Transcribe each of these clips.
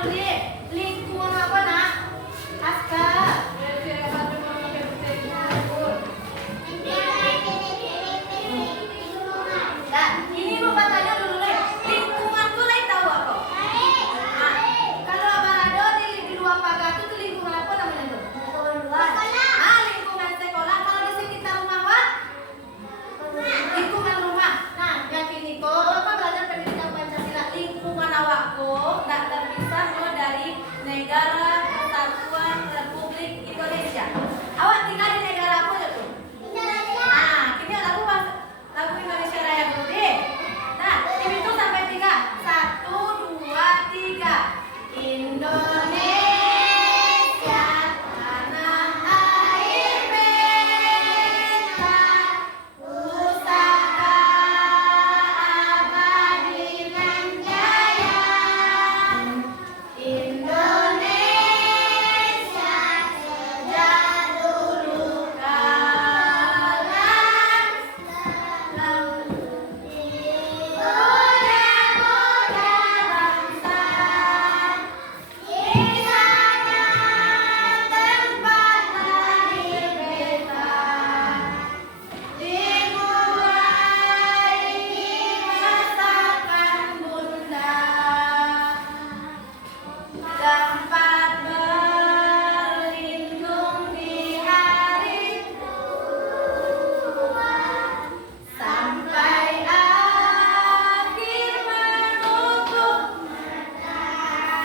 dulu nih. Lingkungan apa nak? Aska. Nah, ini Bapak tanya dulu nih. Lingkungan tuh lain tahu apa? Nah, kalau Abarado di luar pagar itu lingkungan apa namanya tuh? Ah, lingkungan sekolah. Kalau di sekitar rumah Wak? Lingkungan rumah. Nah, yang ini kok Bapak belajar pendidikan Pancasila. Lingkungan awakku tak terpisah dari negara Kesatuan Republik Indonesia. Awak tinggal di negara apa ya tuh? Nah, ini lagu Indonesia Raya dulu deh. Nah, dihitung sampai 3. 1, 2, 3. Indonesia tanah air beta, pusaka abadi dan jaya. Indonesia sejak dulu kala, muda-muda bangsa, di sana tempat lahir beta, dimulai dimasakan bunda, tempat berlindung di hari tua, sampai akhir menutup mata.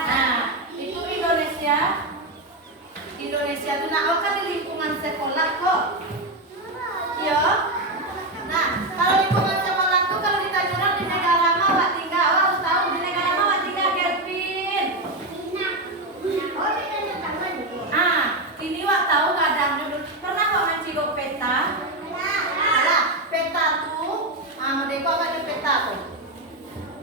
Nah, itu Indonesia. Indonesia itu nak kan di lingkungan sekolah kok. Ya. Nah, kalau lingkungan sekolah tuh kalau ditanya orang di negara mana Wak tinggal, Wak harus tahu di negara mana Wak tinggal, Kelvin. Ah, ini Wak tahu kadang dulu. Pernah kok main Cigok peta? Ada peta tuh, Merdeka pakai peta tuh.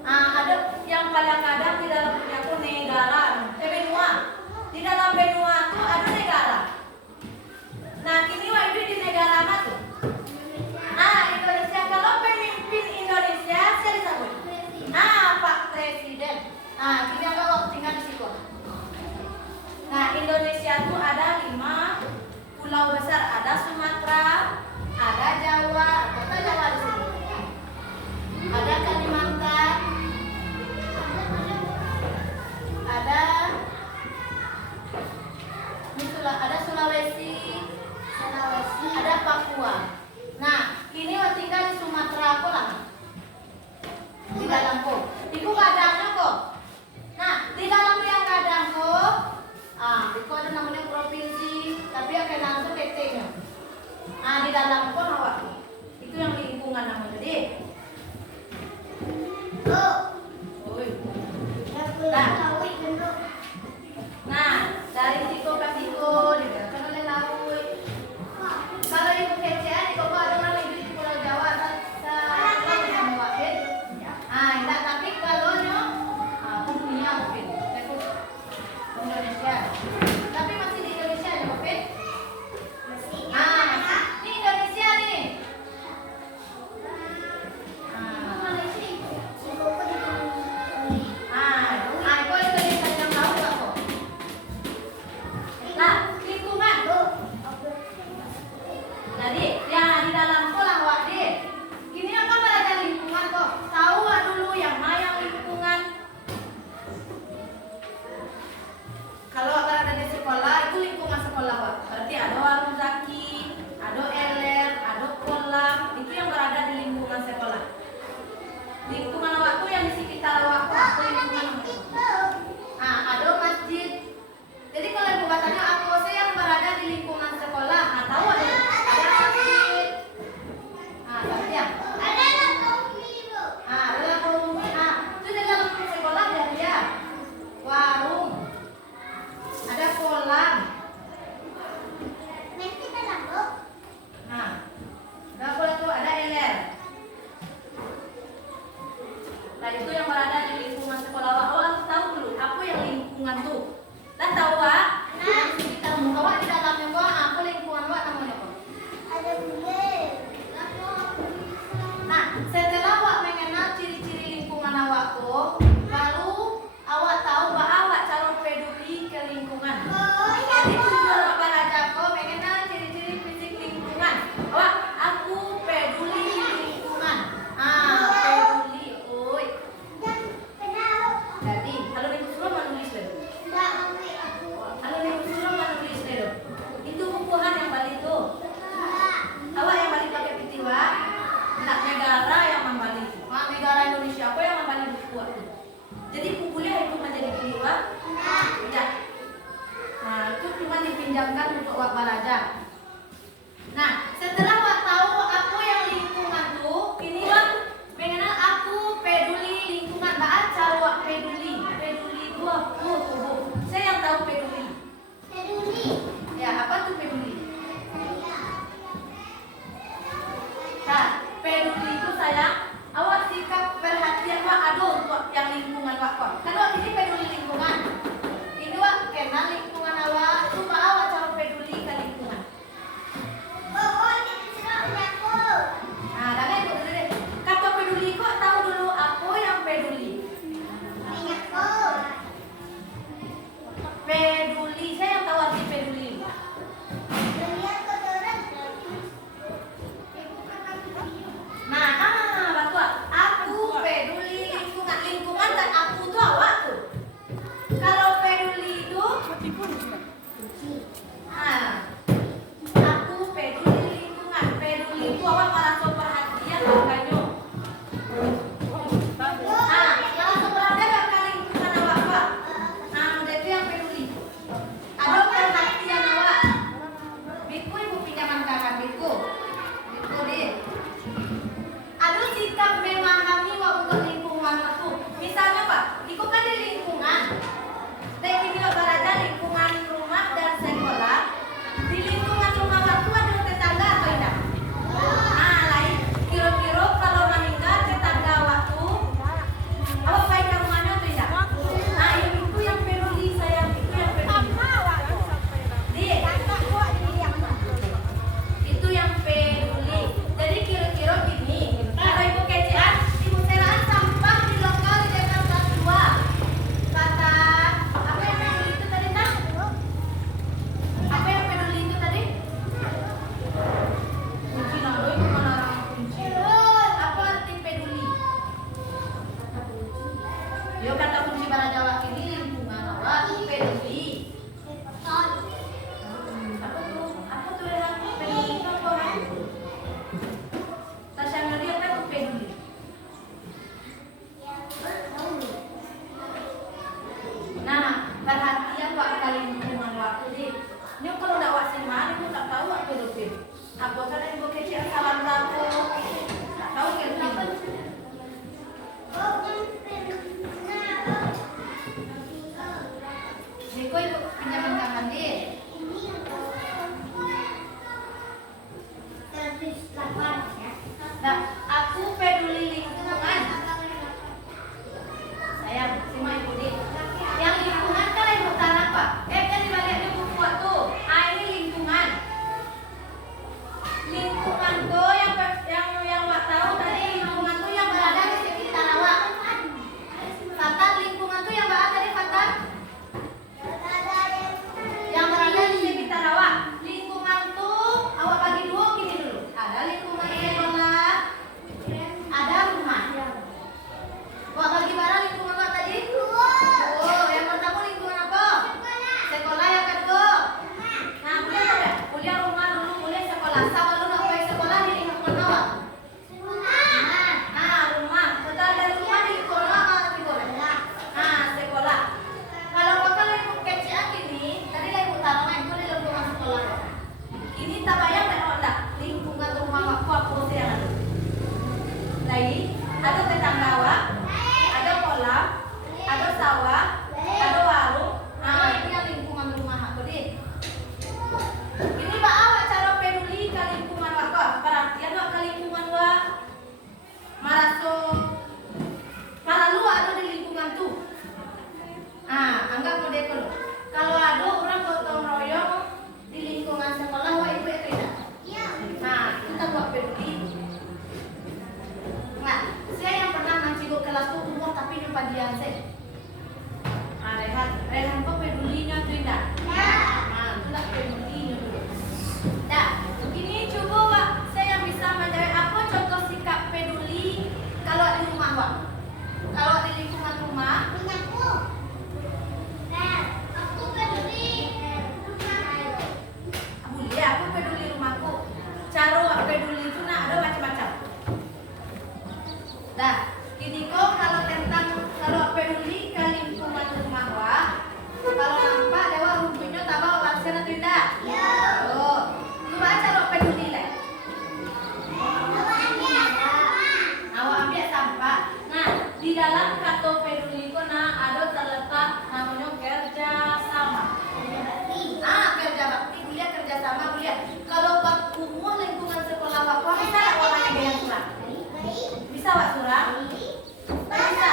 Ada yang kadang-kadang di dalam punya tuh negara, benua. Di dalam benua tuh ada negara. Nah, kini Wak hidup di negara mana tuh? Indonesia. Kalau pemimpin Indonesia siapa disebut? Pak Presiden. Kita kalau tinggal di situ. Nah, Indonesia tuh ada 5 pulau besar. Ada Sumatera, ada Jawa, kota Jawa di sini. Ada Kalimantan, ada Sulawesi, ada Papua. Nah, ini Wak tinggal di Sumatera apa lah? Di dalam kok. Iku kadangnya kok. Nah, di dalam yang kadang kok, itu ada namanya provinsi, tapi yang kena langsung PT-nya. Di dalam kok Wak. Itu yang lingkungan namanya deh. Nah, dari situ ke situ dibedakan oleh laut. Kalau ibu kecil di kok ada orang hidup di Pulau Jawa, sama Wafid. Enggak, tapi kalau punya Wafid, Indonesia. Tapi masih di Indonesia ya Wafid? Masih. Ini Indonesia nih. Kok Indonesia yang tahu nggak kok? Nah, lingkungan. Jadi, ya di dalam kolam Wak deh. Ini akan belajar lingkungan kok. Tahu Wak dulu yang mana yang lingkungan? Kalau akan ada Ciko ikut pinjaman Kak Andi. Nah, aku peduli lingkungan. Sayang, simak ibu di. Yang lingkungan kan ibu tanah apa? Kan dibalik di buku tuh. Ah, ini lingkungan. Lingkungan tuh yang Wak tahu tadi, lingkungan tuh yang berada di sekitar awak. Fatar, lingkungan tuh yang berada tadi Fatar. Yang berada di sekitar awak. Lingkungan tuh awak bagi dua gini dulu. Ada lingkungan sekolah, ada rumah. Wak bagi barang lingkungan apa tadi? Oh, yang pertama lingkungan apa? Sekolah. Yang kedua. Nah, kuliah ada. Kuliah rumah dulu, kuliah sekolah. Sama dulu apa sekolah di lingkungan awak? Nah, rumah. Setelah ada rumah di lingkungan awak tapi boleh. Nah, sekolah. Kalau bakal lingkup kecil ini, tadi lingkup taruhan itu di lingkungan sekolah. Ini tak bayang tak lingkungan rumah waktu apa sih yang ada? Lagi ada tetangga awak, ada kolam, ada sawah, ada warung. Nah, ini yang lingkungan rumah aku deh. Ini Pak awak cara peduli ke lingkungan awak. Perhatian awak ke lingkungan awak. Maraso lu ada di lingkungan tuh. Ah, anggap model dulu. Kalau ada orang gotong royong di lingkungan sekolah, wah ibu itu tidak. Nah, kita buat peduli. Nah, saya yang pernah ngaji kelas tuh umur tapi lupa dia sih. Ah, Rehan kok pedulinya tuh tidak? Nah, itu lah pedulinya dulu. Nah, ini coba Wak, saya bisa menjawab apa contoh sikap peduli kalau di rumah Wak? Kalau di lingkungan rumah, aku peduli rumahku. Cara Wak peduli itu nah ada macam-macam. Nah, ini kok kalau tentang kalau peduli ke lingkungan rumah Wak, kalau nampak dewa rumputnya tak bawa langsung atau tidak? Oh, coba cara Wak peduli lah. Awak ambil sampah. Nah, di dalam kata peduli itu nah ada terletak namanya kerja sama. Kerja bakti, kuliah kerja sama, kuliah. Kalau bak umum lingkungan sekolah Wak, bisa tak Wak hanya gaya surat? Bisa Wak surat? Bisa.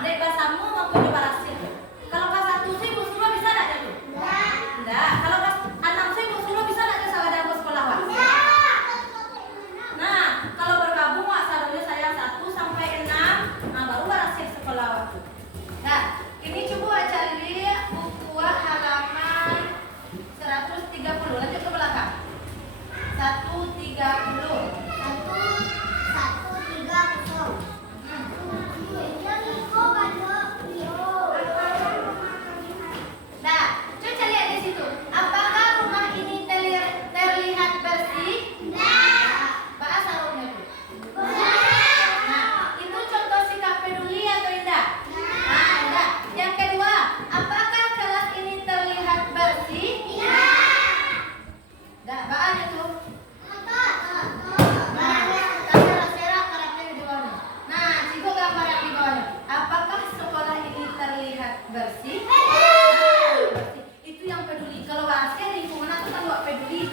Dek bahasamu mau coba rasil. Kalau kelas 1 sih Bu Suruh bisa tak jatuh? Tidak. Kalau kelas 6 sih Bu Suruh bisa tak jatuh sama dalam sekolah Wak? Nah, kalau bergabung Wak sarunya saya 1 sampai 6, nah baru rasil sekolah Wak. Nah, ini coba Wak cari buku Wak halaman 130. Lanjut ke belakang. 130. Nah, coba lihat di situ. Apakah rumah ini terlihat bersih? Bahas sarungnya tuh. Nah, itu contoh sikap peduli atau tidak? Nah, tidak. Yang kedua, apakah kelas ini terlihat bersih? Tidak, bahasnya tuh. Nah, Ciko gambar yang di bawahnya. Apakah sekolah ini terlihat bersih? Bersih. Itu yang peduli. Kalau bahasnya lingkungan itu kan Wak peduli.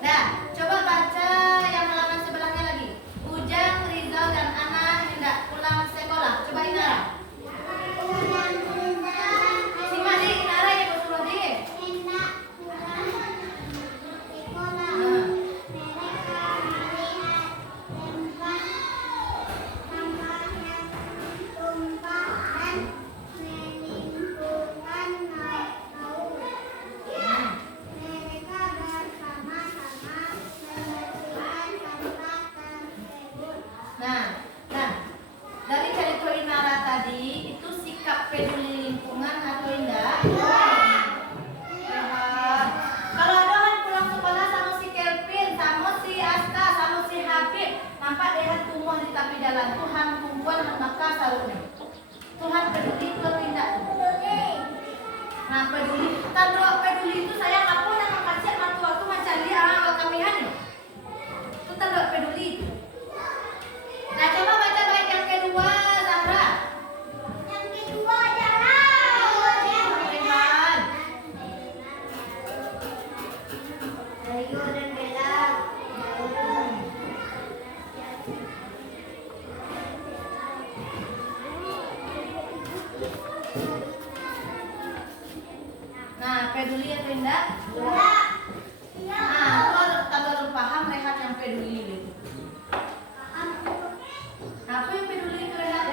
Nah, coba baca yang halaman sebelahnya lagi. Ujang, Rizal, dan Ana hendak pulang sekolah. Coba Inara. Simak di Inara ya Bu Suruh di. Nah, dari cerita Inara tadi itu sikap peduli lingkungan atau tidak? Kalau ada kan pulang sekolah sama si Kelvin, sama si Asta, sama si Habib, nampak dia tumbuh di tepi jalan. Tuhan kumpulan maka sarungnya. Tuhan peduli atau tidak? Nah, peduli. Tanda peduli itu saya apa nama kacet waktu macam dia kamihan. Itu tanda peduli itu. enggak? Nah, kalau paham Rehat yang peduli gitu. Apa yang peduli ke Rehat?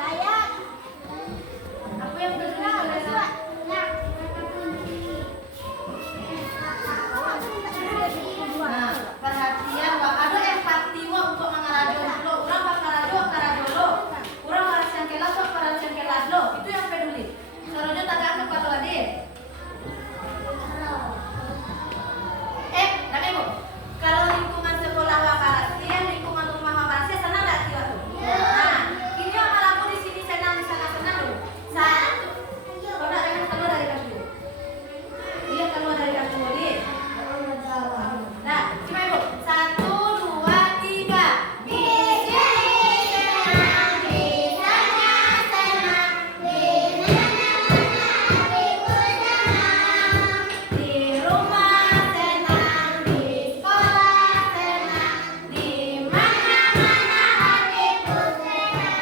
Apa yang peduli ke Rehat? Nah, perhatian Wak. Ada empati Wak untuk mengarajo lo. Urang bakarajo lo. Urang parasian kelas Wak parasian kelas lo. Itu yang peduli. Sorojo tagak kepada adik. Nak ibu. Kalau lingkungan sekolah Wak parasian, lingkungan rumah Wak parasian senang enggak sih Wak? Nah, ini Wak malaku di sini senang, di sana senang dulu. Satu. Kau nak rehat keluar dari kelas dulu. Iya keluar dari kelas dulu dia. Nah, coba ibu. 1, 2, 3. Di sini senang, di sana senang, di rumah senang, di sekolah senang, di mana-mana hatiku senang.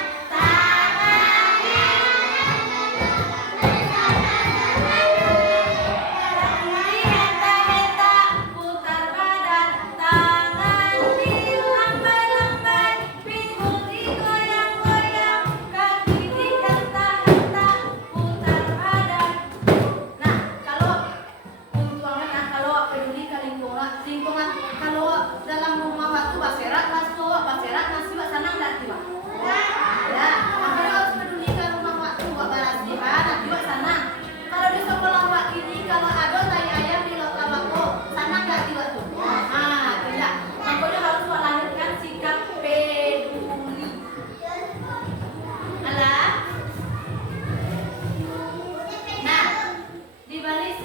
Tangannya henta-henta, putar badan, tangan dilambai-lambai, pinggul digoyang-goyang, kaki dihenta-henta, putar badan. Nah, kalau kalau peduli ke lingkungan kalau dalam rumah waktu baserat nasi wak senang enggak tiba? Ya, makanya harus peduli ke rumah waktu wak barasihan, nanti wak senang. Kalau di sekolah wak ini kalau ada tai ayam di lokal wako, senang enggak tiba tuh? Tidak. Makanya harus wak lahirkan sikap peduli. Alah. Nah, di balik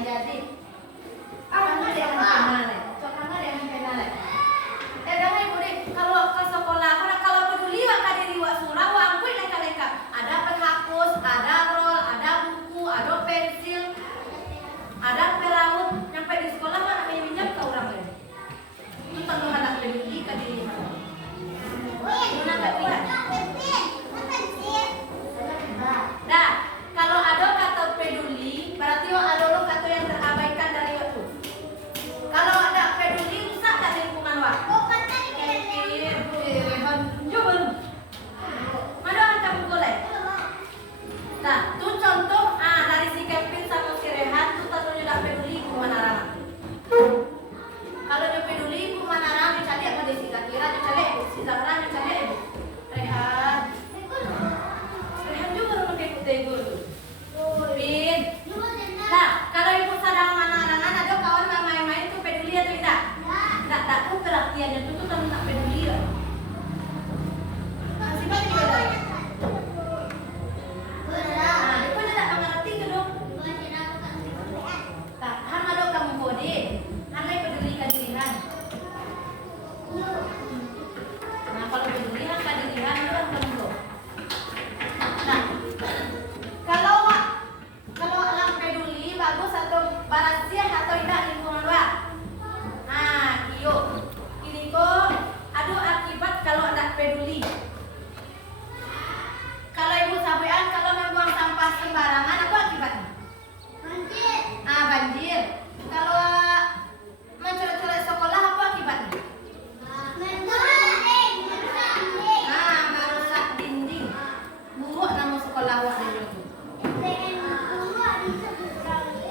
jadi kamu ada yang kenal ya? Kamu ada yang kenal ya? Jangan ibu deh, kalau ke sekolah, kalau peduli wak kadiri wak surah, wak angkui lengkap-lengkap. Ada penghapus, ada roll, ada buku, ada pensil, ada peraut. Nyampe di sekolah wak namanya minjam ke orang lain. Itu tentu ada peduli kadiri wak. Guna tak lihat? Nah, kalau ada kata peduli, berarti ada lo kata yang terabaikan dari waktu. Kalau ada peduli, rusak tak lingkungan wak? Coba lu. Mana orang kamu boleh? Nah, tuh contoh dari si Kevin sama si Rehan tuh tentunya tak peduli lingkungan arah. Kalau dia peduli lingkungan arah, dicari apa dia si Zakira, dicari ibu, si Zahra, dicari ibu. Rehan juga orang kayak ibu tuh. Pin. Nah, kalau ibu sadang mana-mana ada kawan main-main tuh peduli atau tidak? Tak tuh perhatiannya tuh kamu tak peduli ya. Masih banyak juga. Nah, itu tidak mengerti ke dong. Tak, han ada kamu bodi, han lagi peduli ke dirihan. Nah, kalau peduli han ke dirihan itu kan kamu. Nah, kalau orang peduli bagus atau barasiah atau tidak lingkungan wak? Iyo. Ini kok ada akibat kalau tidak peduli. Kalau ibu sampean kalau membuang sampah sembarangan apa akibatnya? Banjir. Banjir. Kalau mencolek-colek sekolah apa akibatnya? Merusak dinding. Buruk nama sekolah wak dulu.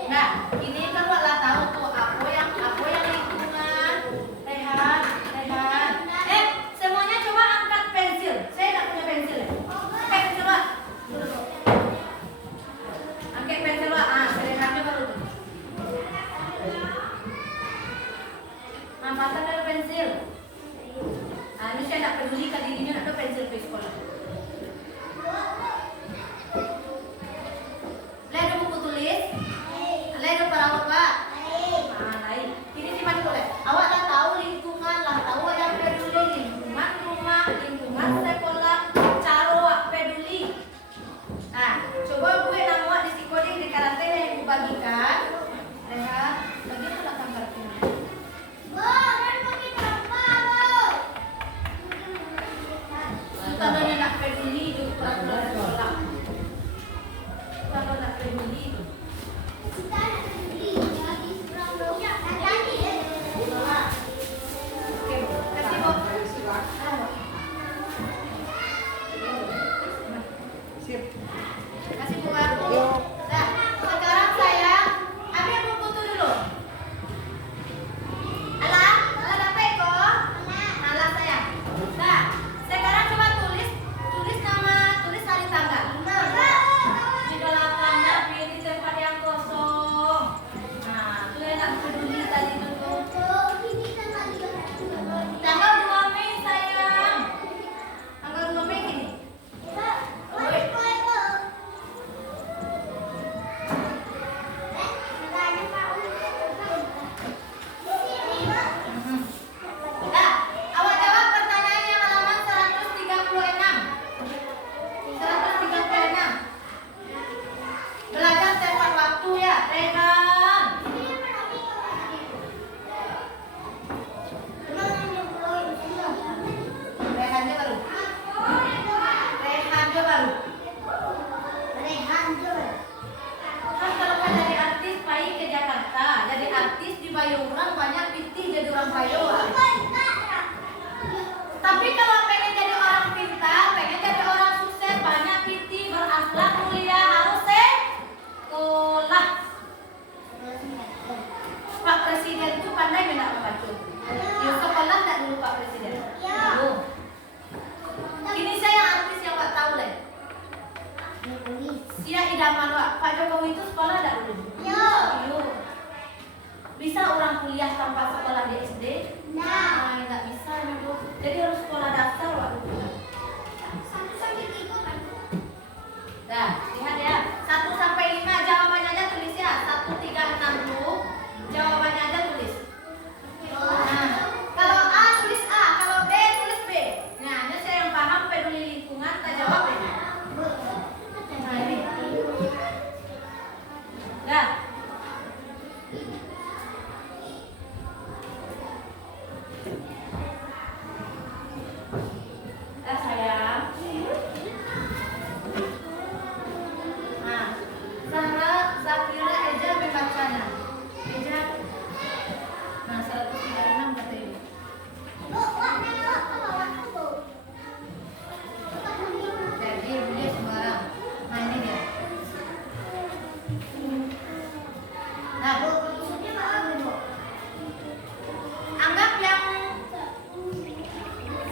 Nah, ini kan wak lah tahu tuh apa yang lingkungan. Rehat. Semuanya coba angkat pensil. Saya tidak punya pensil ya. Pensil wak. Angkat pensil wak. Rehatnya baru tuh. Pasang ada pensil. Ini saya tidak peduli ke dirinya ada pensil di sekolah. Ada buku tulis? Ada perawat pak? Lain. Ini sih mana boleh? Awak dah tahu lingkungan lah, tahu yang peduli lingkungan rumah, lingkungan sekolah, cara awak peduli. Nah, coba gue nama di psikoding di karate yang ibu bagikan. Rehat, bagaimana gambar ini?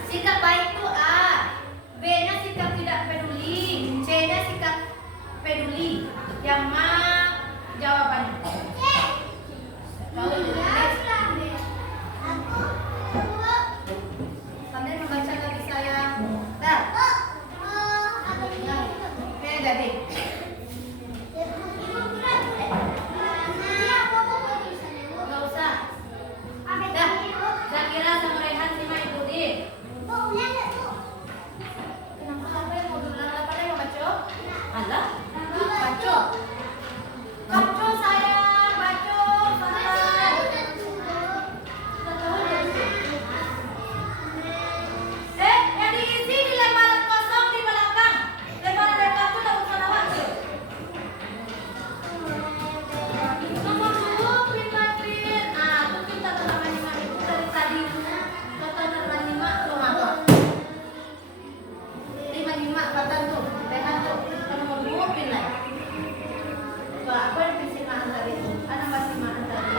Sikap baik itu A. B-nya sikap tidak peduli. C-nya sikap peduli. Yang mana jawabannya? Pandai membaca lagi saya. Dah. Oke, jadi. Enggak usah. Dah. Zakira sama Rehan simak ibu di. Kenapa sampai mau dulu apa nih mau baca? Alah, baca. Baca sayang, baca. Yang diisi di lembaran kosong di belakang. Lembaran dari kartu tak usah nawak tuh. Nomor 2 print by print. Itu kita telah menyimak itu dari tadi. Kata telah menyimak tuh apa? 5 kata tuh. Rehan tuh. Nomor 2 print lagi. Apa yang disimak tadi itu? Ada masih simak tadi.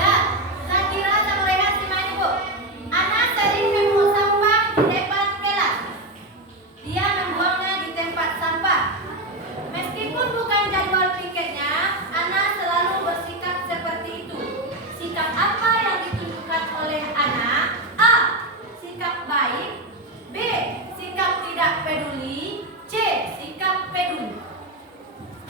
Dah, Zakira sama Rehan simak ini, Bu. Anak sering membuang sampah di depan kelas. Dia membuangnya di tempat sampah. Meskipun bukan jadwal piketnya, Ana selalu bersikap seperti itu. Sikap apa yang ditunjukkan oleh Ana? A. Sikap baik. B. Sikap tidak peduli. C. Sikap peduli.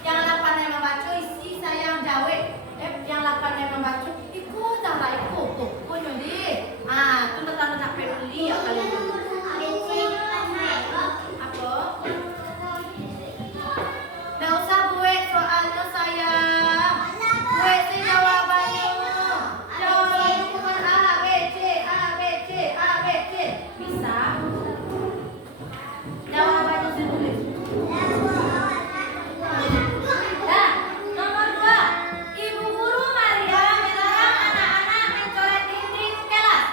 Yang 8 yang membaca isi sayang jawab. Yang 8 yang membaca ikut jangan ikut. Tuh, jadi. Itu tanda peduli ya kalian. Apa? Nggak usah buat soalnya sayang. Buat si jawabannya. Jawabannya bukan A, B, C, A, B, C, A, B, C. Bisa? Jawabannya saya tulis. Nah, nomor 2. Ibu guru Maria melarang anak-anak mencoret dinding kelas.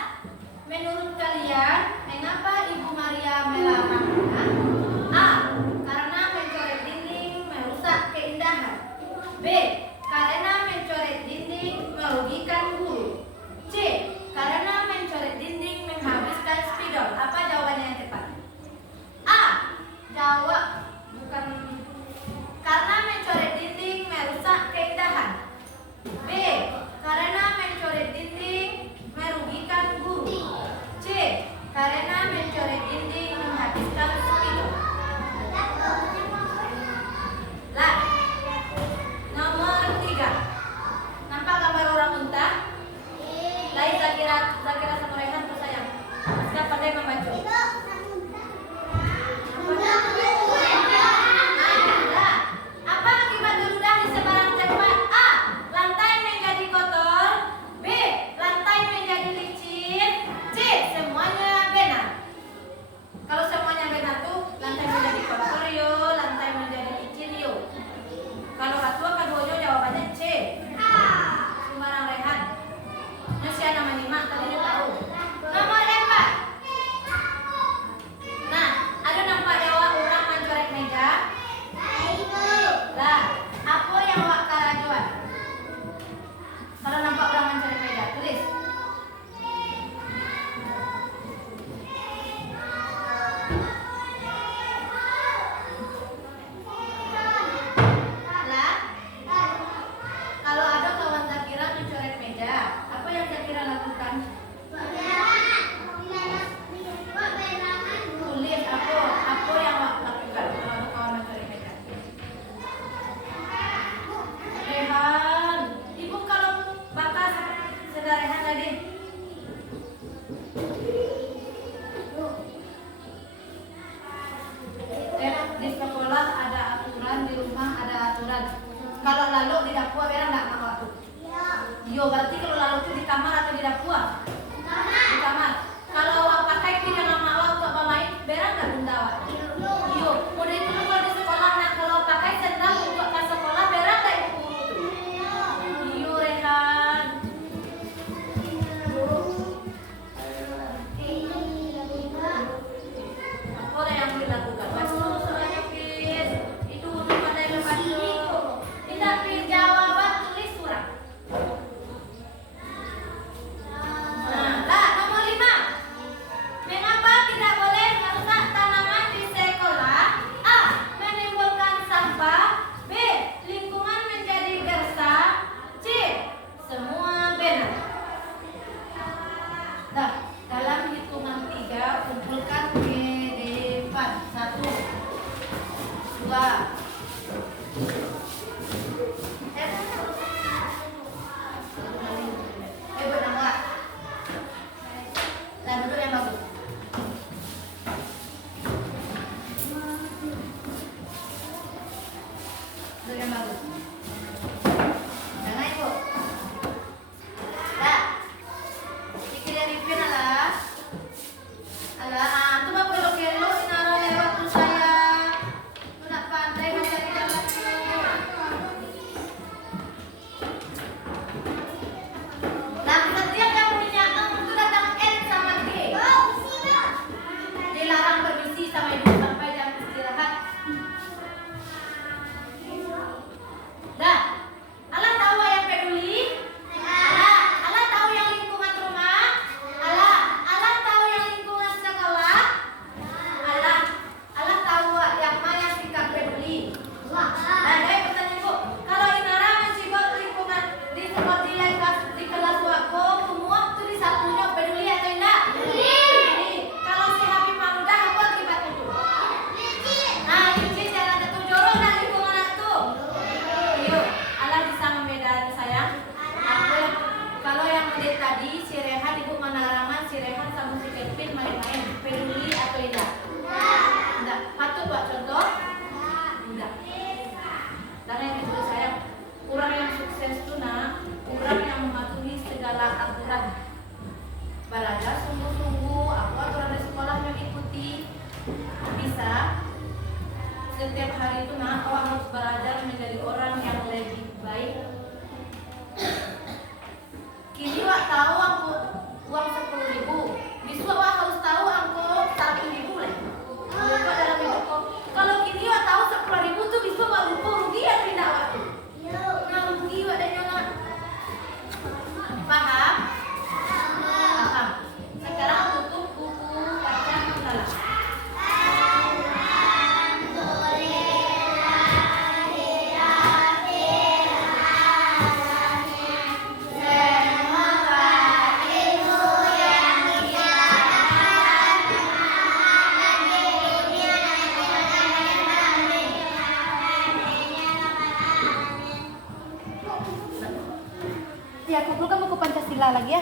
Menurut kalian, mengapa Ibu Maria melarangnya? A. Karena mencoret dinding merusak keindahan. B. Karena mencoret dinding merugikan guru. C. Karena mencoret dinding menghabiskan spidol. Apa jawabannya yang tepat? A. Jawab bukan karena mencoret dinding merusak keindahan. B. Karena mencoret dinding merugikan guru. C. Karena mencoret dinding menghabiskan spidol. Lah. Nomor 3. Nampak gambar orang unta? Lain Zakira sama Rehan tuh sayang. Masih pandai membaca. Apa akibat ludah di sebarang tempat? A. Lantai menjadi kotor. B. Lantai menjadi licin. C. Semuanya benar. Kalau semuanya benar tuh lantai menjadi kotor yo, lantai menjadi licin yo. Kalau keduanya jawabannya C. Sembarang Rehan. Masih ada menyimak tadi dia tahu. Nomor 4. Nah, ada nampak dewa orang mencoret meja? Lah, apa yang awak karajuan? Kalau nampak orang mencoret meja, tulis. Lah, kalau ada kawan Zakira mencoret meja, apa yang Zakira lakukan? Tulis apa yang awak lakukan kalau ada kawan mencoret meja. Rehan, ibu kalau bakas saudara Rehan tadi. Di sekolah ada aturan, di rumah ada aturan. Kalau lalu di dapur benar nggak mau waktu? Yo, berarti kalau lalu itu di kamar atau di dapur? Di kamar. Kalau awak pakai tidak nama awak untuk bermain, benar nggak bunda awak? Yo, udah itu kalau di sekolah nak kalau pakai sendal untuk ke sekolah benar nggak ibu guru? Yo, Rehan. Apa yang dilakukan? Baca dulu soalnya, please. Itu untuk pandai membaca. Tidak pilih jawaban, tulis surat. Dek tadi si Rehan, Ibu Manaraman, si Rehan sama si Kevin main-main, peduli atau tidak? Tidak. Patut buat contoh? Tidak. Dan yang itu saya, orang yang sukses itu orang yang mematuhi segala aturan. Belajar sungguh-sungguh, aku aturan di sekolah yang ikuti. Bisa. Setiap hari itu awak harus belajar menjadi orang yang lebih baik. Kini wak tahu aku uang 10.000. Bisu wak harus tahu aku 1.000 leh. Lupa dalam hidupku. Kalau kini wak tahu 10.000 tuh bisu wak lupa rugi ya tidak wak. Nah rugi wak dan nyala. Paham? Paham. Sekarang tutup buku baca mengalah. Ya, kumpulkan buku Pancasila lagi ya.